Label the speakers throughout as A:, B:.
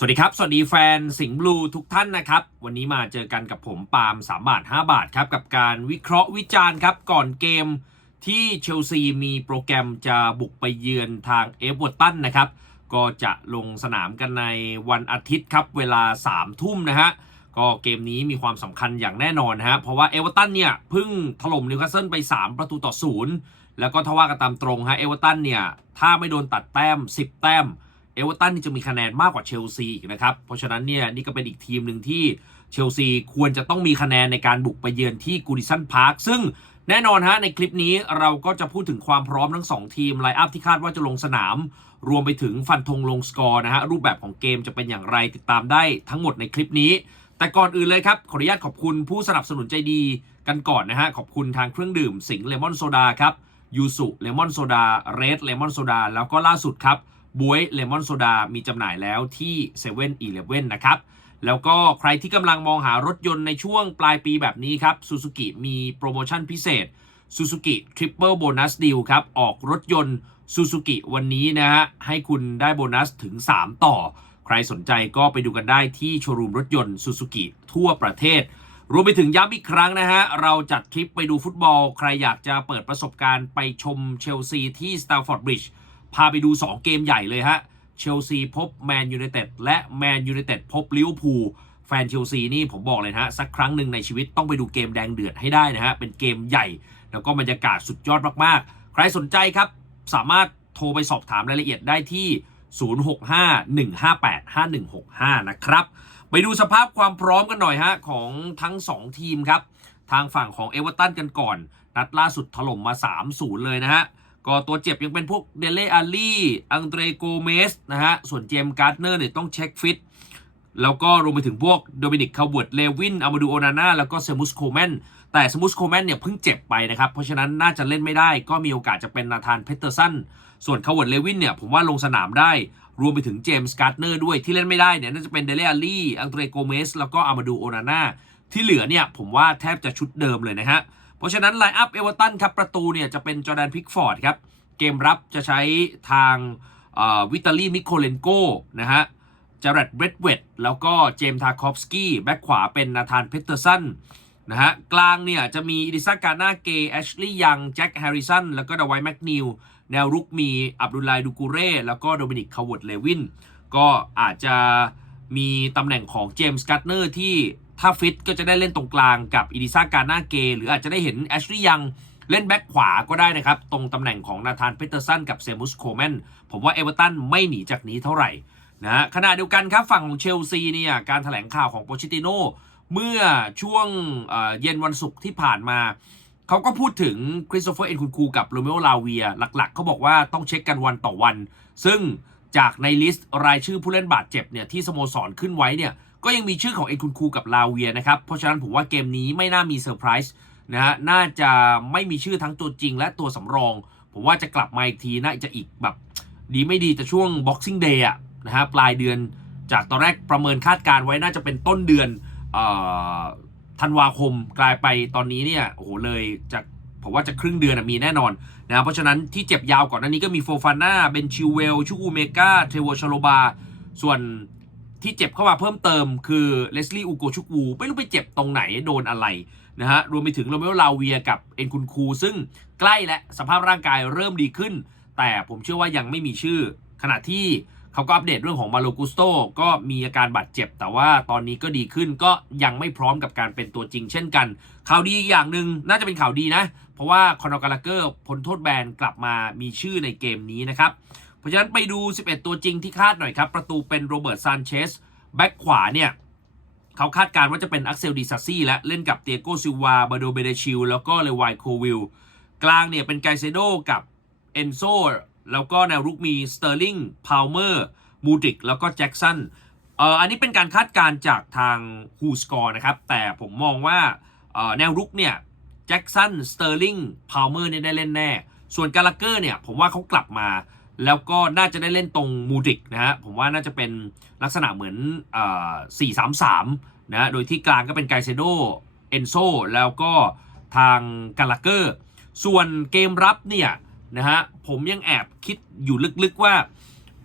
A: สวัสดีครับ สวัสดีแฟนสิงห์บลูทุกท่านนะครับ วันนี้มาเจอกันกับผมปาล์ม3บาท 5 บาทครับ กับการวิเคราะห์วิจารณ์ครับ ก่อนเกมที่เชลซีมีโปรแกรมจะบุกไปเยือนทางเอเวอร์ตันนะครับ ก็จะลงสนามกันในวันอาทิตย์ครับ เวลา 3 ทุ่มนะฮะ ก็เกมนี้มีความสำคัญอย่างแน่นอนนะฮะ เพราะว่าเอเวอร์ตันเนี่ยเพิ่งถล่มนิวคาสเซิลไป 3 ประตูต่อศูนย์แล้วก็ทว่ากันตามตรงฮะเอเวอร์ตันเนี่ยถ้าไม่โดนตัดแต้ม 10 แต้ม เอเวอร์ตันนี่จะมีคะแนนมากกว่าเชลซีอีกนะครับ เพราะฉะนั้นเนี่ยนี่ก็เป็นอีกทีมหนึ่งที่เชลซีควรจะต้องมีคะแนนในการบุกไปเยือนที่กูดิสันพาร์คซึ่งแน่นอนฮะในคลิปนี้เราก็จะพูดถึงความพร้อมทั้ง 2 ทีมไลน์อัพที่คาดว่าจะลงสนาม รวมไปถึงฟันธงลงสกอร์นะฮะรูปแบบของเกมจะเป็นอย่างไรติดตามได้ทั้งหมดในคลิปนี้ แต่ก่อนอื่นเลยครับ ขออนุญาตขอบคุณผู้สนับสนุนใจดีกันก่อนนะฮะขอบคุณทางเครื่องดื่มสิงห์เลมอนโซดาครับยูสุเลมอนโซดาเรดเลมอนโซดาแล้วก็ล่าสุดครับ บวยเลมอนโซดามีจำหน่ายแล้วที่7 e เ e ่ e อนะครับ แล้วก็ใครที่กำลังมองหารถยนต์ในช่วงปลายปีแบบนี้ครับซูซูกิมีโปรโมชั่นพิเศษซูซูกิทริปเปิลโบนัสดีลครับ ออกรถยนต์ซูซูกิวันนี้นะฮะ ให้คุณได้โบนัสถึง 3 ต่อ ใครสนใจก็ไปดูกันได้ที่โชว์รูมรถยนต์ซูซูกิทั่วประเทศรวมไปถึงย้ำอีกครั้งนะฮะ เราจัดทริปไปดูฟุตบอล ใครอยากจะเปิดประสบการณ์ไปชมเชลซีที่สต พาไปดู 2 เกมใหญ่เลยฮะ เชลซีพบแมนยูไนเต็ดและแมนยูไนเต็ดพบลิเวอร์พูลแฟนเชลซีนี่ผมบอกเลยนะฮะ สักครั้งหนึ่งในชีวิตต้องไปดูเกมแดงเดือดให้ได้นะฮะ เป็นเกมใหญ่ แล้วก็บรรยากาศสุดยอดมากๆ ใครสนใจครับ สามารถโทรไปสอบถามรายละเอียดได้ที่ 0651585165 นะครับ ไปดูสภาพความพร้อมกันหน่อยฮะ ของทั้ง 2 ทีมครับ ทางฝั่งของเอเวอร์ตันกันก่อน นัดล่าสุดถล่มมา 3-0 เลยนะฮะ ก็ตัวเจ็บยังเป็นพวกเดเลอาลี่อังเดรโกเมสนะฮะ ส่วนเจมส์การ์ดเนอร์เนี่ยต้องเช็คฟิต แล้วก็รวมไปถึงพวกโดมินิกคาร์เวิร์ดเลวินอามาดูโอนาน่าแล้วก็เซมุสโคแมนแต่เซมุสโคแมนเนี่ยเพิ่งเจ็บไปนะครับ เพราะฉะนั้นน่าจะเล่นไม่ได้ก็มีโอกาสจะเป็นนาธานเพเตอร์สันส่วนคาร์เวิร์ดเลวินเนี่ยผมว่าลงสนามได้ รวมไปถึงเจมส์การ์ดเนอร์ด้วยที่เล่นไม่ได้เนี่ยน่าจะเป็นเดเลอาลี่อังเดรโกเมสแล้วก็อามาดูโอนาน่าที่เหลือเนี่ยผมว่าแทบจะชุดเดิมเลยนะฮะ เพราะฉะนั้นไลน์อัพเอเวอร์ตันครับประตูเนี่ยจะเป็นจอแดนพิกฟอร์ดครับเกมรับจะใช้ทางวิตาลีมิโคเลนโกนะฮะจาร์ดเบรดเวตแล้วก็เจมส์ทาคอฟสกี้แบ็คขวาเป็นนาธานเพเตอร์สันนะฮะกลางเนี่ยจะมีอิดิซักาน่าเกย์แอชลีย์ยังแจ็คแฮร์ริสันแล้วก็ดาวายแมกนิวแนวรุกมีอับดุลไลดูกูเร่แล้วก็โดมินิกคาร์เวิร์ดเลวินก็อาจจะมีตำแหน่งของเจมส์การ์เนอร์ที่ ถ้าฟิตก็จะได้เล่นตรงกลางกับอิดิซากาน่าเก หรืออาจจะได้เห็นแอชลีย์ยังเล่นแบ็คขวาก็ได้นะครับ ตรงตำแหน่งของนาธานเพเตอร์สันกับเซมุสโคแมนผมว่าเอเวอร์ตันไม่หนีจากนี้เท่าไหร่นะขณะเดียวกันครับฝั่งของเชลซีเนี่ยการถแถลงข่าวของโปชิติโนเมื่อช่วงเเย็นวันศุกร์ที่ผ่านมา เขาก็พูดถึงคริสโตเฟอร์เอ็นคุณคูกับโรเมโอลาเวีย หลักๆ เขาบอกว่าต้องเช็คกันวันต่อวัน ซึ่งจากในลิสต์รายชื่อผู้เล่นบาดเจ็บเนี่ยที่สโมสรขึ้นไว้เนี่ย ก็ยังมีชื่อของเอ็นคุณคูกับลาเวียนะครับ เพราะฉะนั้นผมว่าเกมนี้ไม่น่ามีเซอร์ไพรส์นะฮะน่าจะไม่มีชื่อทั้งตัวจริง และตัวสำรอง ผมว่าจะกลับมาอีกทีน่าจะอีกแบบดีไม่ดีแต่ช่วง Boxing Day อะนะฮะปลายเดือนจากตอนแรกประเมินคาดการไว้น่าจะเป็นต้นเดือนธันวาคมกลายไปตอนนี้เนี่ยโอ้โหเลยจากผมว่าจะครึ่งเดือนมีแน่นอนนะเพราะฉะนั้นที่เจ็บยาวก่อนหน้านี้ก็มีโฟฟาน่าเบนชิวเวลชูอูเมกาเทวชโลบา ส่วน ที่เจ็บเข้ามาเพิ่มเติมคือเลสลี่อูโกชุกวูไม่รู้ไปเจ็บตรงไหนโดนอะไรนะฮะรวมไปถึงโรเมโอลาเวียกับเอ็นคุนคู ซึ่งใกล้และสภาพร่างกายเริ่มดีขึ้น แต่ผมเชื่อว่ายังไม่มีชื่อ ขณะที่เขาก็อัปเดตเรื่องของมาโลกุสโตก็มีอาการบาดเจ็บ แต่ว่าตอนนี้ก็ดีขึ้นก็ยังไม่พร้อมกับการเป็นตัวจริงเช่นกัน ข่าวดีอย่างหนึ่งน่าจะเป็นข่าวดีนะ เพราะว่าคอนอกาลาเกอร์พ้นโทษแบนกลับมามีชื่อในเกมนี้นะครับ เพราะฉะนั้นไปดู 11 ตัวจริงที่คาดหน่อยครับ ประตูเป็นโรเบิร์ตซานเชสแบ็กขวาเนี่ยเขาคาดการณ์ว่าจะเป็นอักเซลดิซัสซี่และเล่นกับเตียโกซิวาบาโดเบเดชิลแล้วก็เลวายโควิลกลางเนี่ยเป็นไกเซโดกับเอนโซแล้วก็แนวรุกมีสเตอร์ลิงพาวเมอร์มูดิกแล้วก็แจ็กสันเอ่ออันนี้เป็นการคาดการณ์จากทางฮูสกอร์นะครับ แต่ผมมองว่าแนวรุกเนี่ยแจ็กสันสเตอร์ลิงพาวเมอร์เนี่ยได้เล่นแน่ ส่วนกาลาเกอร์เนี่ยผมว่าเขากลับมา แล้วก็น่าจะได้เล่นตรงมูดิกนะฮะผมว่าน่าจะเป็นลักษณะเหมือนสี่สามสามนะโดยที่กลางก็เป็นไกเซโดเอนโซแล้วก็ทางกาลาเกอร์ ส่วนเกมรับเนี่ยนะฮะผมยังแอบคิดอยู่ลึกๆว่า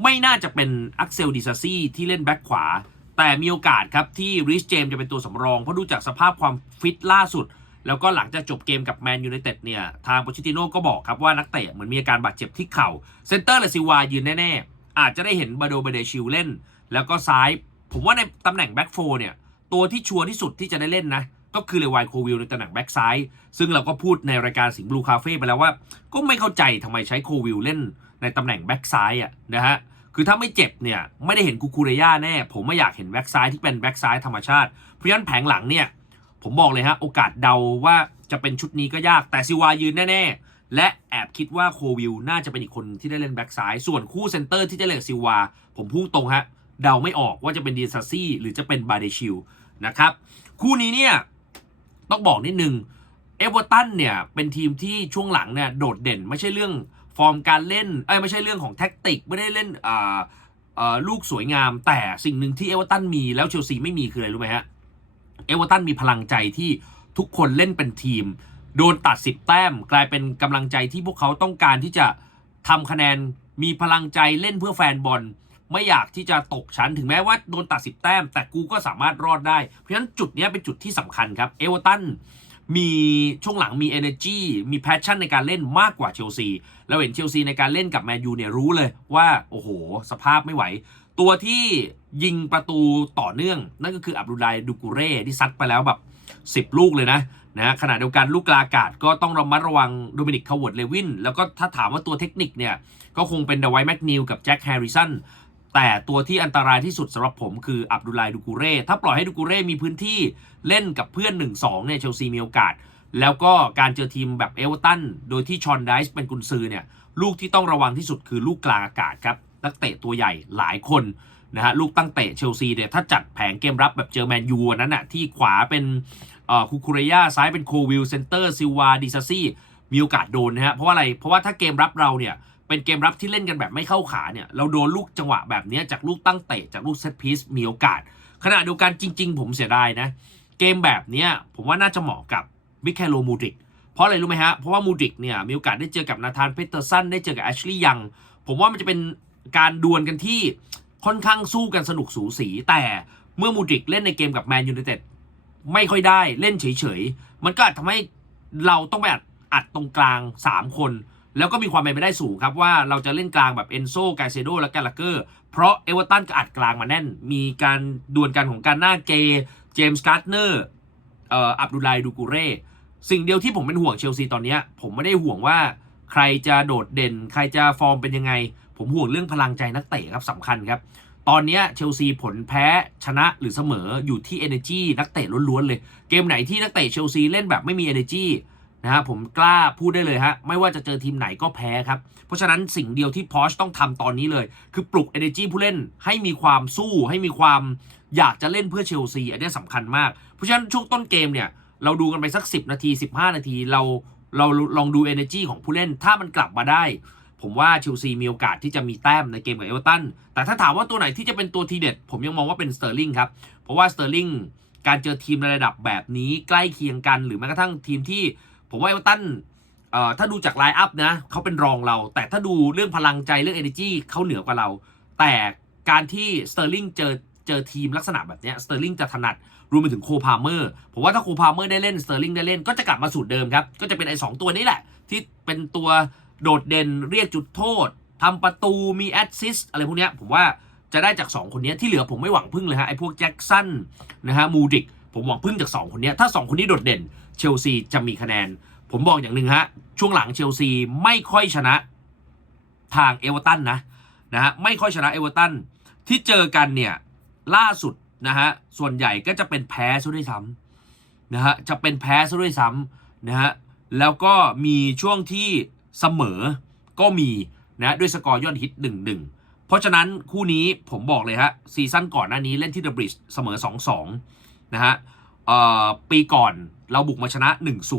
A: ไม่น่าจะเป็นอักเซลดิซาซี่ที่เล่นแบ็คขวา แต่มีโอกาสครับที่ริชเจมจะเป็นตัวสำรอง เพราะดูจากสภาพความฟิตล่าสุด แล้วก็หลังจากจบเกมกับแมนยูไนเต็ดเนี่ย ทางโปชิติโน่ก็บอกครับว่านักเตะเหมือนมีอาการบาดเจ็บที่เข่า เซนเตอร์และซิวายืนแน่ๆ อาจจะได้เห็นบาโดเบเดชิลเล่น แล้วก็ซ้าย ผมว่าในตำแหน่งแบ็กโฟเนี่ย ตัวที่ชัวร์ที่สุดที่จะได้เล่นนะ ก็คือเลวายโควิลในตำแหน่งแบ็กซ้าย ซึ่งเราก็พูดในรายการสิงห์บลูคาเฟ่ไปแล้วว่า ก็ไม่เข้าใจทำไมใช้โควิลเล่นในตำแหน่งแบ็กซ้ายอะนะฮะคือถ้าไม่เจ็บเนี่ยไม่ได้เห็นคูคูเรย่าแน่ ผมไม่อยากเห็นแบ็กซ้ายที่เป็นแบ็กซ้ายธรรมชาติเพราะฉะนั้นแผงหลังเนี่ย ผมบอกเลยฮะ โอกาสเดาว่าจะเป็นชุดนี้ก็ยากแต่ซิวายืนแน่ๆ และแอบคิดว่าโควิลน่าจะเป็นอีกคนที่ได้เล่นแบ็กซ้ายส่วนคู่เซนเตอร์ที่จะเล่นซิวา ผมพุ่งตรงฮะ เดาไม่ออกว่าจะเป็นดีซาซี่หรือจะเป็นบาเดชิลนะครับ คู่นี้เนี่ย ต้องบอกนิดนึงเอเวอร์ตันเนี่ย เป็นทีมที่ช่วงหลังเนี่ยโดดเด่นไม่ใช่เรื่องฟอร์มการเล่นเอ้ยไม่ใช่เรื่องของแท็กติกไม่ได้เล่นอ่าอ่าลูกสวยงาม แต่สิ่งหนึ่งที่เอเวอร์ตันมีแล้วเชลซีไม่มีคืออะไรรู้ไหมฮะ เอเวอร์ตันมีพลังใจที่ทุกคนเล่นเป็นทีม โดนตัดสิบแต้ม กลายเป็นกำลังใจที่พวกเขาต้องการที่จะทำคะแนนมีพลังใจเล่นเพื่อแฟนบอล ไม่อยากที่จะตกชั้นถึงแม้ว่าโดนตัดสิบแต้ม แต่กูก็สามารถรอดได้ เพราะฉะนั้นจุดนี้เป็นจุดที่สำคัญครับเอเวอร์ตันมีช่วงหลังมี energy มี passion ในการเล่นมากกว่าเชลซีเราเห็นเชลซีในการเล่นกับแมนยูเนี่ยรู้เลยว่า โอ้โห สภาพไม่ไหว ตัวที่ยิงประตูต่อเนื่อง นั่นก็คืออับดุลไลดูกูเร่ที่ซัดไปแล้วแบบ 10 ลูกเลยนะนะขณะเดียวกันลูกกลาอากาศก็ต้องระมัดระวังโดมินิกคาร์วดเลวิน แล้วก็ถ้าถามว่าตัวเทคนิคเนี่ย ก็คงเป็นเดวายแมกนิลกับแจ็คแฮร์ริสันแต่ตัวที่อันตรายที่สุดสำหรับผมคืออับดุลไลดูกูเร่ถ้าปล่อยให้ดูกูเร่มีพื้นที่เล่นกับเพื่อน 1-2เนี่ยเชลซีมีโอกาส แล้วก็การเจอทีมแบบเอเวอร์ตันโดยที่ชอนไดส์เป็นกุนซือเนี่ยลูกที่ต้องระวังที่สุดคือลูกกลางอากาศครับ นักเตะตัวใหญ่หลายคนนะฮะลูกตั้งเตะเชลซีเนี่ยถ้าจัดแผงเกมรับแบบเจอแมนยูอันนั้นน่ะที่ขวาเป็นคูคูเรียซ้ายเป็นโควิลเซนเตอร์ซิวาดิซาซี่มีโอกาสโดนนะฮะเพราะว่าอะไรเพราะว่าถ้าเกมรับเราเนี่ยเป็นเกมรับที่เล่นกันแบบไม่เข้าขาเนี่ยเราโดนลูกจังหวะแบบนี้จากลูกตั้งเตะจากลูกเซตพีซมีโอกาส ขณะเดียวกันจริง ๆ ผมเสียดายนะเกมแบบนี้ผมว่าน่าจะเหมาะกับมิเคโลมูดริกเพราะอะไรรู้ไหมฮะเพราะว่ามูดริกเนี่ยมีโอกาสได้เจอกับนาธานเพเตอร์สันได้เจอกับแอชลีย์ยังผมว่ามันจะเป็น การดวลกันที่ค่อนข้างสู้กันสนุกสูสี แต่เมื่อมูดริกเล่นในเกมกับแมนยูไนเต็ดไม่ค่อยได้เล่นเฉยๆ มันก็อาจทำให้เราต้องไปอัดอัดตรงกลาง 3 คน แล้วก็มีความเป็นไปได้สูงครับว่าเราจะเล่นกลางแบบเอนโซกาเซโดและกาลาเกอร์ เพราะเอเวอร์ตันก็อัดกลางมาแน่น มีการดวลกันของการหน้าเกเจมส์การ์ดเนอร์เอ่ออับดุลไลดูกูเร่สิ่งเดียวที่ผมเป็นห่วงเชลซีตอนนี้ผมไม่ได้ห่วงว่า ใครจะโดดเด่น ใครจะฟอร์มเป็นยังไง ผมห่วงเรื่องพลังใจนักเตะครับสำคัญครับ ตอนนี้เชลซีผลแพ้ชนะหรือเสมออยู่ที่ energy นักเตะล้วนๆเลย เกมไหนที่นักเตะเชลซีเล่นแบบไม่มี energy นะฮะผมกล้าพูดได้เลยฮะ ไม่ว่าจะเจอทีมไหนก็แพ้ครับ เพราะฉะนั้นสิ่งเดียวที่พอชต้องทำตอนนี้เลย คือปลุก energy ผู้เล่นให้มีความสู้ ให้มีความอยากจะเล่นเพื่อเชลซีอันนี้สำคัญมาก เพราะฉะนั้นช่วงต้นเกมเนี่ยเราดูกันไปสัก 10 นาที 15 นาทีเรา เราลองดู energy ของผู้เล่น ถ้ามันกลับมาได้ ผมว่าเชลซีมีโอกาสที่จะมีแต้มในเกมกับเอเวอร์ตันแต่ถ้าถามว่าตัวไหนที่จะเป็นตัวทีเด็ด ผมยังมองว่าเป็นสเตอร์ลิงครับ เพราะว่าสเตอร์ลิงการเจอทีมในระดับแบบนี้ใกล้เคียงกัน หรือแม้กระทั่งทีมที่ ผมว่าเอเวอร์ตันถ้าดูจากไลน์อัพนะเขาเป็นรองเรา แต่ถ้าดูเรื่องพลังใจเรื่อง energy เขาเหนือกว่าเรา แต่การที่สเตอร์ลิงเจอ เจอทีมลักษณะแบบนี้สเตอร์ลิงจะถนัดรวมไปถึงโคพาเมอร์ผมว่าถ้าโคพาเมอร์ได้เล่นสเตอร์ลิงได้เล่นก็จะกลับมาสูตรเดิมครับก็จะเป็นไอ้สองตัวนี้แหละ ที่เป็นตัวโดดเด่นเรียกจุดโทษทำประตูมีแอดซิสอะไรพวกเนี้ยผมว่าจะได้จาก 2 คนนี้ที่เหลือผมไม่หวังพึ่งเลยฮะไอ้พวกแจ็คสันนะฮะมูดิกผมหวังพึ่งจาก 2 คนนี้ถ้า 2 คนนี้โดดเด่นเชลซีจะมีคะแนน ผมบอกอย่างหนึ่งฮะช่วงหลังเชลซีไม่ค่อยชนะทางเอเวอร์ตันนะนะฮะไม่ค่อยชนะเอเวอร์ตันที่เจอกันเนี่ย ล่าสุดนะฮะส่วนใหญ่ก็จะเป็นแพ้ซะด้วยซ้ำนะฮะจะเป็นแพ้ซะด้วยซ้ำนะฮะแล้วก็มีช่วงที่เสมอก็มีนะด้วยสกอร์ยอดฮิต1 1 เพราะฉะนั้นคู่นี้ผมบอกเลยฮะซีซั่นก่อนหน้านี้เล่นที่เดอะบริดจ์เสมอ 2-2นะฮะปีก่อนเราบุกมาชนะ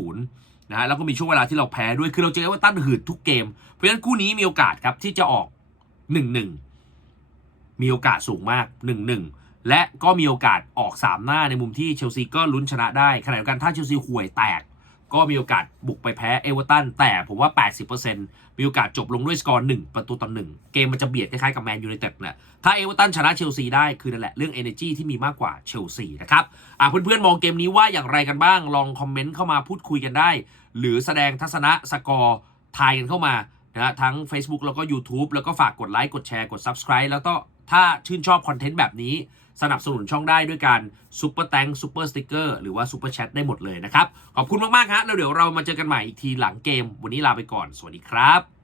A: 1-0นะฮะแล้วก็มีช่วงเวลาที่เราแพ้ด้วยคือเราเจอเอเวอร์ตันหืดทุกเกม เพราะฉะนั้นคู่นี้มีโอกาสครับที่จะออก 1-1 มีโอกาสสูงมาก 1-1 และก็มีโอกาสออก 3 หน้าในมุมที่เชลซีก็ลุ้นชนะได้ขณะเดียวกันถ้าเชลซีห่วยแตก ก็มีโอกาสบุกไปแพ้เอเวอร์ตันแต่ผมว่า 80%มีโอกาสจบลงด้วยสกอร์1ประตูต่อ1เกมมันจะเบียดคล้ายๆกับแมนยูไนเต็ดแหละถ้าเอเวอร์ตันชนะเชลซีได้คือนั่นแหละเรื่อง energy ที่มีมากกว่าเชลซีนะครับอะเพื่อนๆมองเกมนี้ว่าอย่างไรกันบ้างลองคอมเมนต์เข้ามาพูดคุยกันได้ หรือแสดงทัศนะสกอร์ทายกันเข้ามานะฮะทั้ง Facebook แล้วก็ YouTube แล้วก็ฝากกดไลค์กดแชร์กด Subscribe แล้วก็ ถ้าชื่นชอบคอนเทนต์แบบนี้ สนับสนุนช่องได้ด้วยการซุปเปอร์แตงซุปเปอร์สติกเกอร์หรือว่าซุปเปอร์แชทได้หมดเลยนะครับ ขอบคุณมากๆฮะแล้วเดี๋ยวเรามาเจอกันใหม่อีกทีหลังเกม วันนี้ลาไปก่อน สวัสดีครับ